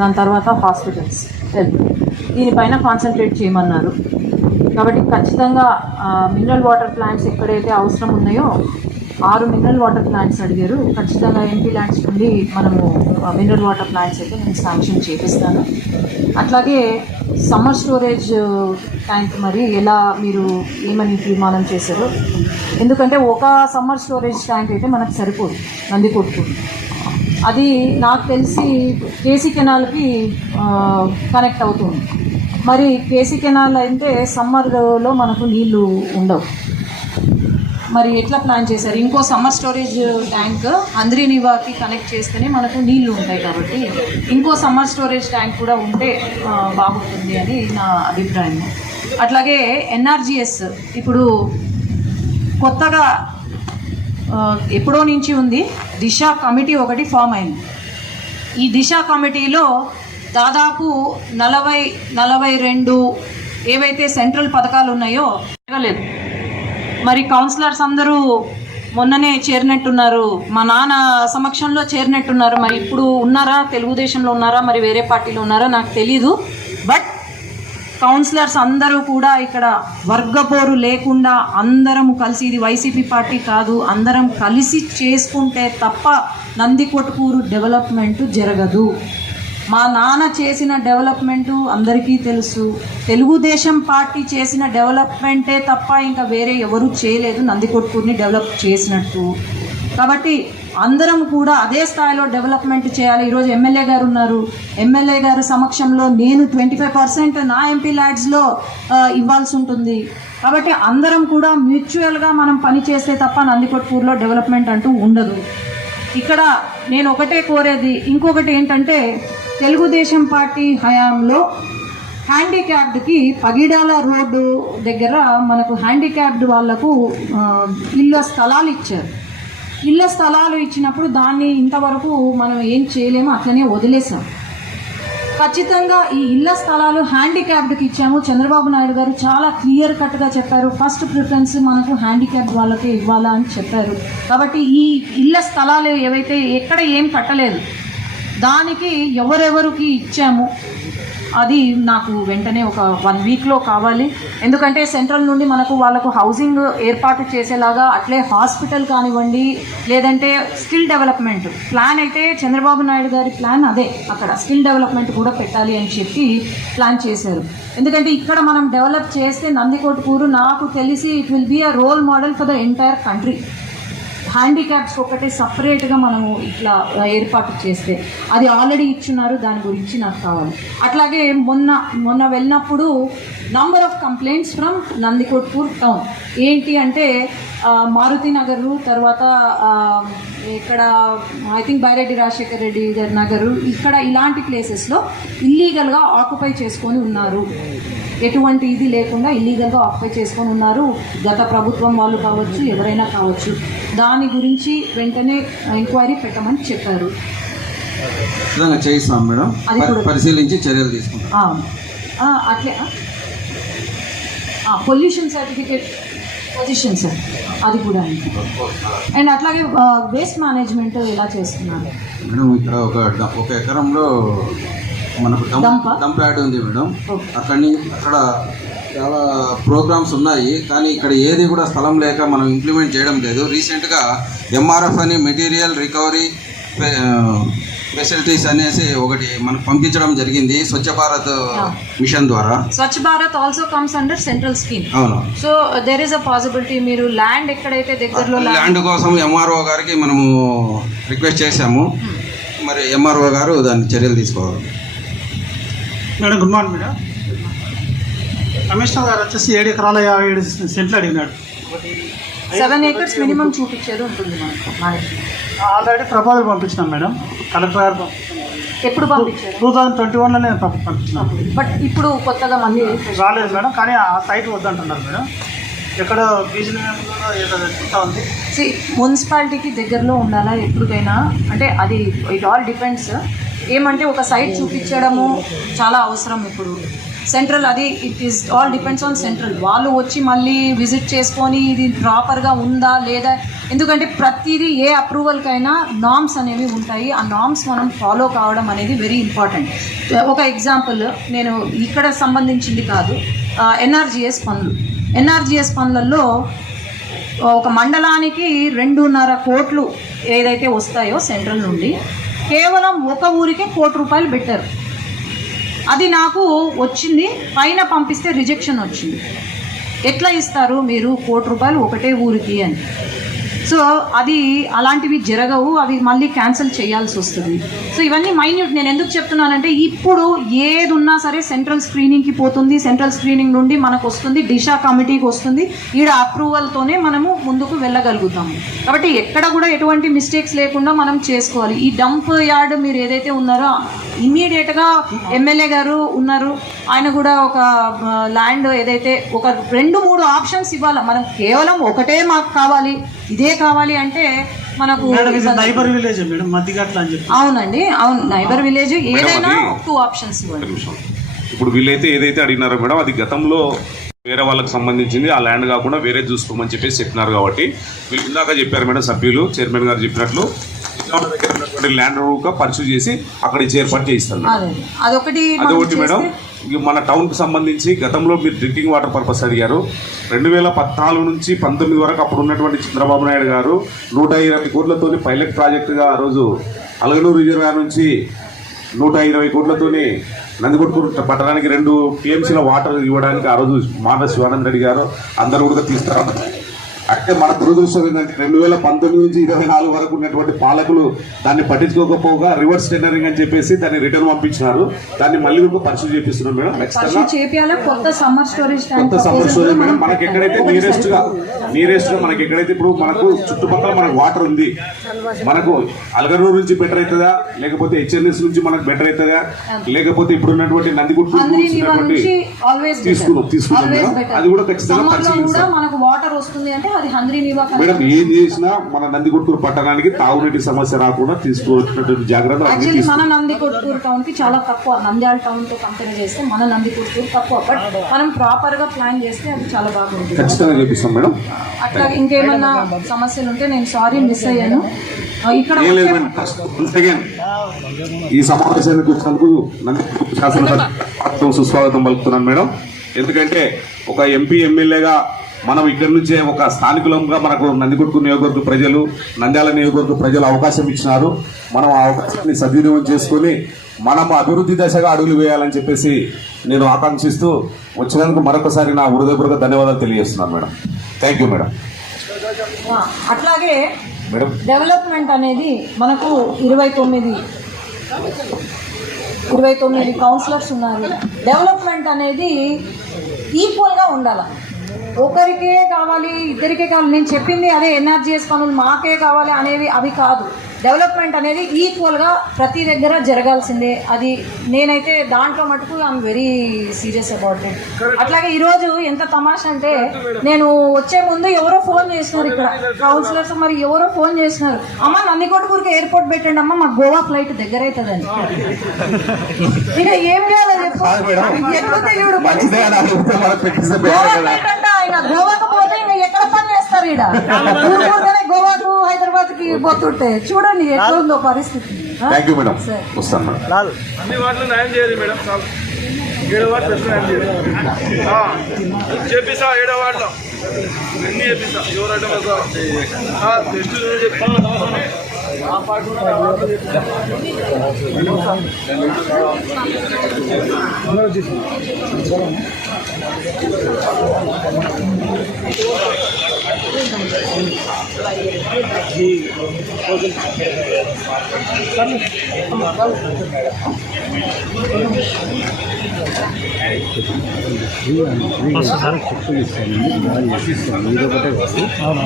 దాని తర్వాత hospitals health దీనిపైన కాన్సన్ట్రేట్ చేయమన్నారు. కాబట్టి ఖచ్చితంగా మినరల్ వాటర్ ప్లాంట్స్ ఎక్కడైతే అవసరం ఉన్నాయో 6 మినరల్ వాటర్ ప్లాంట్స్ అడిగారు. ఖచ్చితంగా ఎంపీ ల్యాండ్స్ నుండి మనము మినరల్ వాటర్ ప్లాంట్స్ అయితే నేను శాంక్షన్ చేపిస్తాను. అట్లాగే సమ్మర్ స్టోరేజ్ ట్యాంక్ మరి ఎలా మీరు ఏమని తీర్మానం చేశారు? ఎందుకంటే ఒక సమ్మర్ స్టోరేజ్ ట్యాంక్ అయితే మనకు సరిపోదు నందికొట్కు. అది నాకు తెలిసి కేసీ కెనాల్కి కనెక్ట్ అవుతుంది. మరి కేసీ కెనాల్ అయితే సమ్మర్లో మనకు నీళ్లు ఉండవు. మరి ఎట్లా ప్లాన్ చేశారు? ఇంకో సమ్మర్ స్టోరేజ్ ట్యాంక్ అంద్రీనివాకి కనెక్ట్ చేస్తేనే మనకు నీళ్లు ఉంటాయి. కాబట్టి ఇంకో సమ్మర్ స్టోరేజ్ ట్యాంక్ కూడా ఉంటే బాగుంటుంది అని నా అభిప్రాయం. అట్లాగే ఎన్ఆర్జీఎస్ ఇప్పుడు కొత్తగా ఎప్పుడో నుంచి ఉంది, దిశ కమిటీ ఒకటి ఫామ్ అయింది. ఈ దిశ కమిటీలో దాదాపు 42 ఏవైతే సెంట్రల్ పథకాలు ఉన్నాయో జరగలేదు. మరి కౌన్సిలర్స్ అందరూ మొన్ననే చేరినట్టున్నారు, మా నాన్న సమక్షంలో చేరినట్టున్నారు. మరి ఇప్పుడు ఉన్నారా, తెలుగుదేశంలో ఉన్నారా, మరి వేరే పార్టీలో ఉన్నారా నాకు తెలీదు. బట్ కౌన్సిలర్స్ అందరూ కూడా ఇక్కడ వర్గపోరు లేకుండా అందరం కలిసి, ఇది వైసీపీ పార్టీ కాదు, అందరం కలిసి చేసుకుంటే తప్ప నందికొట్కూరు డెవలప్మెంటు జరగదు. మా నాన్న చేసిన డెవలప్మెంటు అందరికీ తెలుసు. తెలుగుదేశం పార్టీ చేసిన డెవలప్మెంటే తప్ప ఇంకా వేరే ఎవరూ చేయలేదు నందికొట్కూరుని డెవలప్ చేసినట్టు. కాబట్టి అందరం కూడా అదే స్థాయిలో డెవలప్మెంట్ చేయాలి. ఈరోజు ఎమ్మెల్యే గారు ఉన్నారు, ఎమ్మెల్యే గారి సమక్షంలో నేను 25% నా ఎంపీ ల్యాడ్స్లో ఇవ్వాల్సి ఉంటుంది. కాబట్టి అందరం కూడా మ్యూచువల్గా మనం పని చేస్తే తప్ప నందికొట్కూరులో డెవలప్మెంట్ అంటూ ఉండదు. ఇక్కడ నేను ఒకటే కోరేది, ఇంకొకటి ఏంటంటే తెలుగుదేశం పార్టీ హయాంలో హ్యాండిక్యాప్డ్కి పగిడాల రోడ్డు దగ్గర మనకు హ్యాండిక్యాప్డ్ వాళ్లకు ఇళ్ళ స్థలాలు ఇచ్చారు. ఇళ్ళ స్థలాలు ఇచ్చినప్పుడు దాన్ని ఇంతవరకు మనం ఏం చేయలేము, అట్లనే వదిలేసాం. ఖచ్చితంగా ఈ ఇళ్ల స్థలాలు హ్యాండిక్యాప్డ్కి ఇచ్చాము. చంద్రబాబు నాయుడు గారు చాలా క్లియర్ కట్గా చెప్పారు, ఫస్ట్ ప్రిఫరెన్స్ మనకు హ్యాండిక్యాప్డ్ వాళ్ళకే ఇవ్వాలా అని చెప్పారు. కాబట్టి ఈ ఇళ్ల స్థలాలు ఏవైతే ఎక్కడ ఏం కట్టలేదు దానికి ఎవరెవరికి ఇచ్చాము అది నాకు వెంటనే ఒక 1 వీక్లో కావాలి. ఎందుకంటే సెంట్రల్ నుండి మనకు వాళ్ళకు హౌసింగ్ ఏర్పాటు చేసేలాగా, అట్లే హాస్పిటల్ కానివ్వండి, లేదంటే స్కిల్ డెవలప్మెంట్ ప్లాన్ అయితే చంద్రబాబు నాయుడు గారి ప్లాన్ అదే, అక్కడ స్కిల్ డెవలప్మెంట్ కూడా పెట్టాలి అని చెప్పి ప్లాన్ చేశారు. ఎందుకంటే ఇక్కడ మనం డెవలప్ చేస్తే నందికొట్కూరు నాకు తెలిసి it will be a role model for the entire country. Handicaps ఒకటి సపరేట్గా మనము ఇట్లా ఏర్పాటు చేస్తే, అది ఆల్రెడీ ఇచ్చున్నారు, దాని గురించి నాకు కావాలి. అట్లాగే మొన్న వెళ్ళినప్పుడు number of complaints from Nandikotkur town ఏంటి అంటే మారుతి నగరు, తర్వాత ఇక్కడ ఐ థింక్ బైరెడ్డి రాజశేఖర్ రెడ్డి నగరు, ఇక్కడ ఇలాంటి ప్లేసెస్లో ఇల్లీగల్గా ఆక్యుపై చేసుకొని ఉన్నారు. ఎటువంటి ఇది లేకుండా ఇల్లీగల్గా ఆక్యుపై చేసుకొని ఉన్నారు. గత ప్రభుత్వం వాళ్ళు కావచ్చు, ఎవరైనా కావచ్చు. దాని గురించి వెంటనే ఎంక్వైరీ పెట్టమని చెప్పారు. చేయిస్తాం మేడం, అది పరిశీలించి చర్యలు తీసుకుంటాం. అట్లే పొల్యూషన్ సర్టిఫికేట్ పొజిషన్ సార్, అది కూడా. అండ్ అట్లాగే వేస్ట్ మేనేజ్మెంట్ ఎలా చేస్తున్నారు మేడం? ఇక్కడ ఒక ఎకరంలో మనకు డంప్ యార్డ్ ఉంది మేడం. అక్కడ చాలా ప్రోగ్రామ్స్ ఉన్నాయి, కానీ ఇక్కడ ఏది కూడా స్థలం లేక మనం ఇంప్లిమెంట్ చేయడం లేదు. రీసెంట్గా ఎంఆర్ఎఫ్ అని మెటీరియల్ రికవరీ ఫెసిలిటీస్ అనేసి ఒకటి మనకు పంపించడం జరిగింది స్వచ్ఛ భారత్ మిషన్ ద్వారా. Swachh Bharat also comes under central scheme. అవును. So there is a possibility మీరు ల్యాండ్ ఎక్కడైతే దగ్గరలో ల్యాండ్ కోసం ఎంఆర్ఓ గారికి మనము రిక్వెస్ట్ చేశాము. మరి ఎంఆర్ఓ గారు దాన్ని చర్యలు తీసుకోవాలి. Madam good morning madam. Commissioner గారు వచ్చేసి 7 ఎకరాల 57 సెంట్లు అడిగినాడు. 7 acres మినిమం చూపించేది ఉంటుంది మనకు. ఆల్రెడీ ప్రపోజల్ పంపించినాం మేడం, కలెక్టర్ గారు. ఎప్పుడు పంపించారు? 2021లోనే పంపించినాం. బట్ ఇప్పుడు కొత్తగా మళ్ళీ రాలేదు మేడం, కానీ ఆ సైట్ వద్దంటున్నారు మేడం. ఎక్కడ బీజీలో ఏదో ఉంది. మున్సిపాలిటీకి దగ్గరలో ఉండాలా ఎప్పటికైనా అంటే అది ఇట్ ఆల్ డిపెండ్స్. ఏమంటే ఒక సైట్ చూపించడము చాలా అవసరం ఇప్పుడు. సెంట్రల్ అది it is all depends on central. వాళ్ళు వచ్చి మళ్ళీ విజిట్ చేసుకొని ఇది ప్రాపర్గా ఉందా లేదా, ఎందుకంటే ప్రతిదీ ఏ అప్రూవల్కైనా నామ్స్ అనేవి ఉంటాయి. ఆ నామ్స్ మనం ఫాలో కావడం అనేది వెరీ ఇంపార్టెంట్. ఒక ఎగ్జాంపుల్, నేను ఇక్కడ సంబంధించింది కాదు, ఎన్ఆర్జిఎస్ పనులు. ఎన్ఆర్జిఎస్ పనులలో ఒక మండలానికి 2.5 కోట్లు ఏదైతే వస్తాయో సెంట్రల్ నుండి, కేవలం ఒక ఊరికే ₹1 పెట్టారు. అది నాకు వచ్చింది, పైన పంపిస్తే రిజెక్షన్ వచ్చింది. ఎట్లా ఇస్తారు మీరు ₹1 ఒకటే ఊరికి అని? సో అది అలాంటివి జరగవు, అవి మళ్ళీ క్యాన్సిల్ చేయాల్సి వస్తుంది. సో ఇవన్నీ మైన్యూట్. నేను ఎందుకు చెప్తున్నానంటే ఇప్పుడు ఏది ఉన్నా సరే సెంట్రల్ స్క్రీనింగ్కి పోతుంది, సెంట్రల్ స్క్రీనింగ్ నుండి మనకు వస్తుంది, దిశా కమిటీకి వస్తుంది, ఈడ అప్రూవల్తోనే మనము ముందుకు వెళ్ళగలుగుతాము. కాబట్టి ఎక్కడ కూడా ఎటువంటి మిస్టేక్స్ లేకుండా మనం చేసుకోవాలి. ఈ డంప్ యార్డ్ మీరు ఏదైతే ఉన్నారో ఇమ్మీడియట్గా ఎమ్మెల్యే గారు ఉన్నారు, ఆయన కూడా ఒక ల్యాండ్ ఏదైతే ఒక 2-3 ఆప్షన్స్ ఇవ్వాలి. మనం కేవలం ఒకటే మాకు కావాలి, ఇదే కావాలి అంటే మనకు నైబర్ విలేజ్ మేడం మధ్యగట్ల అని చెప్పి. అవునండి, అవును, నైబర్ విలేజ్ ఏదైనా 2 ఆప్షన్స్ ఇవ్వండి. ఇప్పుడు వీళ్ళైతే ఏదైతే అడిగినారో మేడం, అది గతంలో వేరే వాళ్ళకి సంబంధించింది, ఆ ల్యాండ్ కాకుండా వేరే చూసుకోమని చెప్పేసి చెప్పినారు. కాబట్టి వీళ్ళు ఇందాక చెప్పారు మేడం, సభ్యులు చైర్మన్ గారు చెప్పినట్లు ల్యాండ్ పర్సూ చేసి అక్కడ ఏర్పాటు చేయిస్తారు. అదొకటి మేడం. మన టౌన్కి సంబంధించి గతంలో మీరు డ్రింకింగ్ వాటర్ పర్పస్ అడిగారు. 2014 నుంచి 19 వరకు అప్పుడు ఉన్నటువంటి చంద్రబాబు నాయుడు గారు 120 కోట్లతో పైలట్ ప్రాజెక్టుగా ఆ రోజు అలగనూరు రిజర్వాయర్ నుంచి 120 కోట్లతోని నందికొట్కూరు పట్టణానికి 2 టీఎంసీల వాటర్ ఇవ్వడానికి ఆ రోజు మాన శివానంద రెడ్డి గారు అందరూ కూడా తీసుకురావడం. అంటే మన దురదృష్టం ఏంటంటే 2019 నుంచి 24 వరకు ఉన్నటువంటి పాలకులు దాన్ని పట్టించుకోకపోగా రివర్స్ టెండరింగ్ అని చెప్పేసి దాన్ని రిటర్న్ పంపించినారు. దాన్ని మళ్ళీ కూడా పరిశీలి చేపిస్తున్నాం మేడం. కొత్త సమ్మర్ స్టోరేజ్ మేడం, మనకి ఎక్కడైతే నియరెస్ట్ గా మనకి ఎక్కడైతే ఇప్పుడు మనకు చుట్టుపక్కల మనకు వాటర్ ఉంది, మనకు అలగనూరు నుంచి బెటర్ అవుతుందా, లేకపోతే హెచ్ఎన్ఎస్ నుంచి మనకు బెటర్ అవుతుందా, లేకపోతే ఇప్పుడు ఉన్నటువంటి నందిగుట్టు తీసుకున్నాం మేడం. అది కూడా ఖచ్చితంగా పరిశీలిస్తాం మేడం. ఏం చేసినా మన నందికొట్కూరు పట్టణానికి తాగునీటి సమస్య రాకుండా తీసుకోవాల్సినటువంటి జాగ్రత్తలు. మన నందికొట్కూరు టౌన్ కి చాలా తక్కువ, నంద్యాల టౌన్ తో కంపేర్ చేస్తే మన నందికొట్కూరు తక్కువ. బట్ మనం ప్రాపర్ గా ప్లాన్ చేస్తే అది చాలా బాగుంటుంది. ఖచ్చితంగా చేపిస్తాం మేడం. అట్లా ఇంకేమన్నా సమస్యలు ఉంటే నేను సారీ మిస్ అయ్యాను. ఇక్కడ ఈ సమావేశానికి వచ్చినందుకు నందికొట్కూరు శాసనసభ సుస్వాగతం పలుకుతున్నాను మేడం. ఎందుకంటే ఒక ఎంపీ ఎమ్మెల్యేగా మనం ఇక్కడి నుంచే ఒక స్థానికులంగా మనకు నందికొట్కూరు నియోజకవర్గ ప్రజలు, నంద్యాల నియోజకవర్గ ప్రజలు అవకాశం ఇచ్చినారు. మనం ఆ అవకాశాన్ని సద్వినియోగం చేసుకొని మనం అభివృద్ధి దశగా అడుగులు వేయాలని చెప్పేసి నేను ఆకాంక్షిస్తూ వచ్చినందుకు మరొకసారి నా హృదయపూర్వక ధన్యవాదాలు తెలియజేస్తున్నాను మేడం. Thank you madam. అట్లాగే మేడం, డెవలప్మెంట్ అనేది మనకు 29 కౌన్సిలర్స్ ఉన్నారు. డెవలప్మెంట్ అనేది ఈక్వల్గా ఉండాలి. ఒకరికే కావాలి, ఇద్దరికే కావాలి, నేను చెప్పింది అదే ఎన్ఆర్జీఎస్ పనులు మాకే కావాలి అనేవి అవి కాదు. డెవలప్మెంట్ అనేది ఈక్వల్గా ప్రతి దగ్గర జరగాల్సిందే. అది నేనైతే దాంట్లో మటుకు I'm very serious about it. అట్లాగే ఈరోజు ఎంత తమాషా అంటే, నేను వచ్చే ముందు ఎవరో ఫోన్ చేసినారు, ఇక్కడ కౌన్సిలర్స్ మరి ఎవరో ఫోన్ చేసినారు, అమ్మ నందికొట్కూరుకి ఎయిర్పోర్ట్ పెట్టండి అమ్మ, మాకు గోవా ఫ్లైట్ దగ్గర అవుతుందని. ఇక ఏం చేయాలో చెప్పు, ఆయన గోవాకు పోతే ఇంకా ఎక్కడ పని చేస్తారు? ఈడ గోవాకు హైదరాబాద్ కి పోతుంటే చూడండి ఎట్లా ఉందో పరిస్థితి. Thank you madam. వస్తాను మేడం. అన్ని వాటిలో న్యాయం చేయాలి మేడం. 7 వార్డు న్యాయం చేయాలి. చేపిస్తా 7 వార్డులో అన్ని చేపిస్తా. ఎవరంటే టెస్ట్ చెప్తాను. ఆ పార్టీ